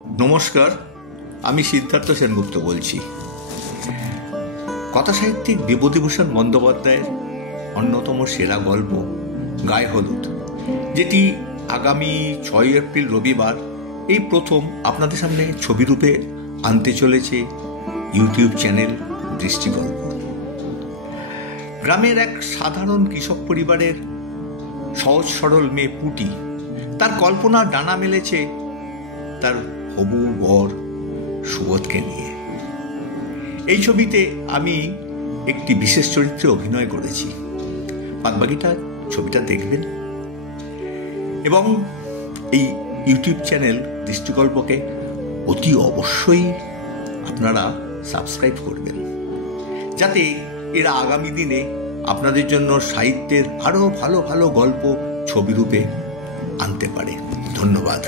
নমস্কার, আমি সিদ্ধার্থ সেনগুপ্ত বলছি। কথাসাহিত্যিক বিভূতিভূষণ বন্দ্যোপাধ্যায়ের অন্যতম সেরা গল্প গায়ে হলুদ, যেটি আগামী 6 এপ্রিল রবিবার এই প্রথম আপনাদের সামনে ছবিরূপে আনতে চলেছে ইউটিউব চ্যানেল দৃষ্টিগল্প। গ্রামের এক সাধারণ কৃষক পরিবারের সহজ সরল মেয়ে পুটি তার কল্পনার ডানা মেলেছে তার হবু বর সুবোধকে নিয়ে। এই ছবিতে আমি একটি বিশেষ চরিত্রে অভিনয় করেছি। বাদবাকিটা ছবিটা দেখবেন এবং এই ইউটিউব চ্যানেল দৃষ্টিগল্পকে অতি অবশ্যই আপনারা সাবস্ক্রাইব করবেন, যাতে এরা আগামী দিনে আপনাদের জন্য সাহিত্যের আরও ভালো ভালো গল্প ছবিরূপে আনতে পারে। ধন্যবাদ।